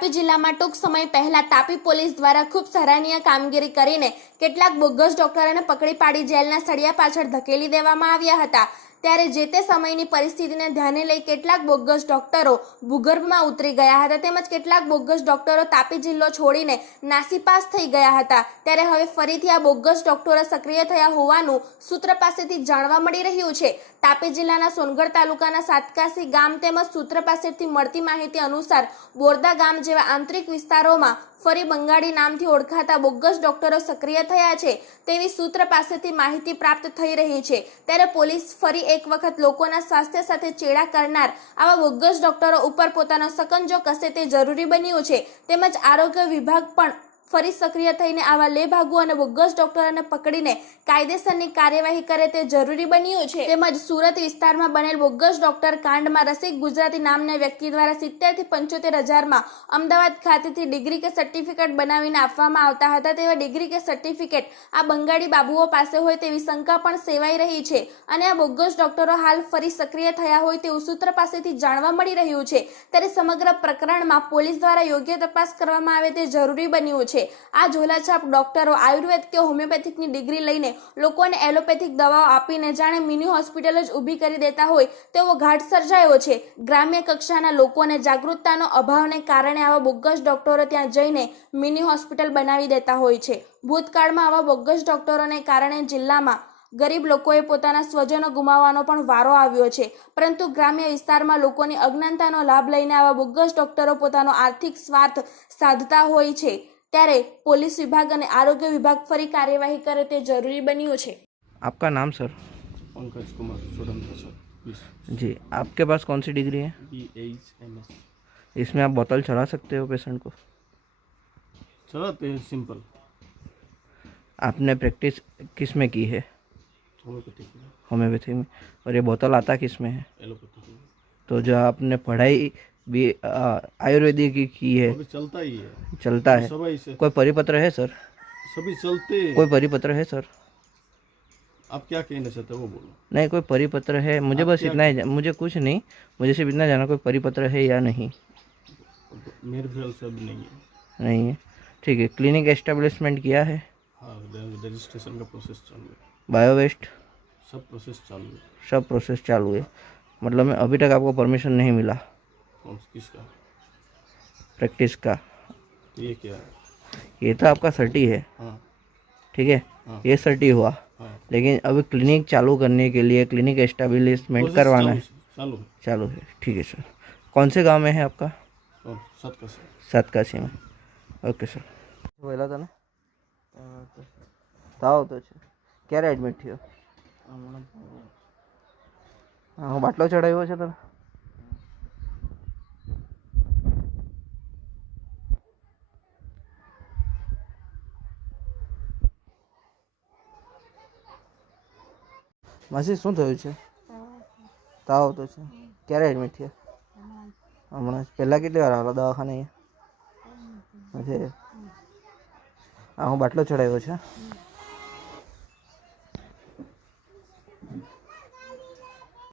તાપી જિલ્લામાં ટૂંક સમય પહેલા તાપી પોલીસ દ્વારા ખૂબ સરાહનીય કામગીરી કરીને કેટલાક બોગસ ડોક્ટરોને પકડી પાડી જેલના સળિયા પાછળ ધકેલી દેવામાં આવ્યા હતા. ત્યારે જે તે સમયની પરિસ્થિતિને ધ્યાને લઈ કેટલાક બોગસ ડોક્ટરો ભૂગર્ભમાં ઉતરી ગયા હતા. તેમજ કેટલાક બોગસ ડોક્ટરો તાપી જિલ્લો છોડીને નાસીપાસ થઈ ગયા હતા. ત્યારે હવે ફરીથી આ બોગસ ડોક્ટરો સક્રિય થયા હોવાનું સૂત્ર પાસેથી જાણવા મળી રહ્યું છે. તાપી જિલ્લાના સોનગઢ તાલુકાના સાતકાસી ગામ તેમજ સૂત્ર પાસેથી મળતી માહિતી અનુસાર બોરદા ગામ જેવા આંતરિક વિસ્તારોમાં ફરી બંગાળી નામથી ઓળખાતા બોગસ ડોક્ટરો સક્રિય થયા છે તેવી સૂત્ર પાસેથી માહિતી પ્રાપ્ત થઈ રહી છે. ત્યારે પોલીસ ફરી એક વખત લોકોના સ્વાસ્થ્ય સાથે ચેડા કરનાર આવા બોગસ ડોક્ટરો ઉપર પોતાનો સકંજો કસે તે જરૂરી બન્યું છે તેમજ આરોગ્ય વિભાગ પણ ફરી સક્રિય થઈને આવા લેભાગુ અને બોગસ ડોક્ટરોને પકડીને કાયદેસરની કાર્યવાહી કરે તે જરૂરી બન્યું છે. તેમજ સુરત વિસ્તારમાં બનેલ બોગસ ડોક્ટર કાંડમાં રસિક ગુજરાતી નામના વ્યક્તિ દ્વારા સિત્તેરથી પંચોતેર હજારમાં અમદાવાદ ખાતેથી ડિગ્રી કે સર્ટિફિકેટ બનાવીને આપવામાં આવતા હતા. તેવા ડિગ્રી કે સર્ટિફિકેટ આ બંગાળી બાબુઓ પાસે હોય તેવી શંકા પણ સેવાઈ રહી છે અને આ બોગસ ડોક્ટરો હાલ ફરી સક્રિય થયા હોય તેવું સૂત્ર પાસેથી જાણવા મળી રહ્યું છે. ત્યારે સમગ્ર પ્રકરણમાં પોલીસ દ્વારા યોગ્ય તપાસ કરવામાં આવે તે જરૂરી બન્યું છે. આ ઝોલાછાપ ડોક્ટરો આયુર્વેદ કે હોમિયોપેથિકની ડિગ્રી લઈને લોકોને એલોપેથિક દવાઓ આપીને જાણે મિની હોસ્પિટલ જ ઊભી કરી દેતા હોય તેવો ઘાટ સર્જાયો છે. ગ્રામ્ય કક્ષાના લોકોને જાગૃતતાનો અભાવને કારણે આવા બોગસ ડોક્ટરો ત્યાં જઈને મિની હોસ્પિટલ બનાવી દેતા હોય છે. ભૂતકાળમાં આવા બોગસ ડોક્ટરોને કારણે જિલ્લામાં ગરીબ લોકોએ પોતાના સ્વજનો ગુમાવવાનો પણ વારો આવ્યો છે. પરંતુ ગ્રામ્ય વિસ્તારમાં લોકોની અજ્ઞાનતાનો લાભ લઈને આવા બોગસ ડોક્ટરો પોતાનો આર્થિક સ્વાર્થ સાધતા હોય છે. ત્યારે પોલીસ વિભાગ અને આરોગ્ય વિભાગ ફરી કાર્યવાહી કરે તે જરૂરી બન્યું છે आपका नाम सर पंकज कुमार सुरेंद्र सर बीस जी आपके पास कौन सी डिग्री है बी एच एम एस इसमें आप बोतल चढ़ा सकते हो पेशेंट को चलाते हैं सिंपल आपने प्रैक्टिस किस में की है होम्योपैथिक में होम्योपैथी में और ये बोतल आता किस में है एलोपैथिक में तो जो आपने पढ़ाई भी आयुर्वेदिक की की है। चलता ही है। चलता है। कोई परिपत्र है सर? सभी चलते कोई परिपत्र है सर? आप क्या कहना चाहते हो वो बोलो। नहीं कोई परिपत्र है। मुझे बस इतना ही मुझे कुछ नहीं। मुझे सिर्फ़ इतना जाना कोई परिपत्र है या नहीं। मेरे ख्याल से अभी नहीं है। नहीं है। ठीक है क्लिनिक एस्टेब्लिशमेंट किया है? हाँ रजिस्ट्रेशन का प्रोसेस चालू है। बायोवेस्ट? सब प्रोसेस चालू है। सब प्रोसेस चालू है। मतलब में अभी तक आपको परमिशन नहीं मिला। कौन किसका प्रैक्टिस का तो ये क्या है ये तो आपका सर्टी है हाँ ठीक है हाँ ये सर्टी हुआ हाँ लेकिन अभी क्लिनिक चालू करने के लिए क्लिनिक एस्टेब्लिशमेंट प्रोसेस करवाना है चालू चालू है चालू है ठीक है सर कौन से गांव में है आपका कौन सत का सर સાતકાશી में ઓકે સર વહેલા તને તાવ તો છે ક્યારે એડમિટ થયો હા હું બાટલો ચડાવ્યો છે તને માસી, શું થયું છે? તાવ તો છે. ક્યારે એડમિટ થયા? હમણાં. પહેલાં કેટલી વાર આવેલા દવાખાને નથી હા હું બાટલો ચડાવ્યો છે?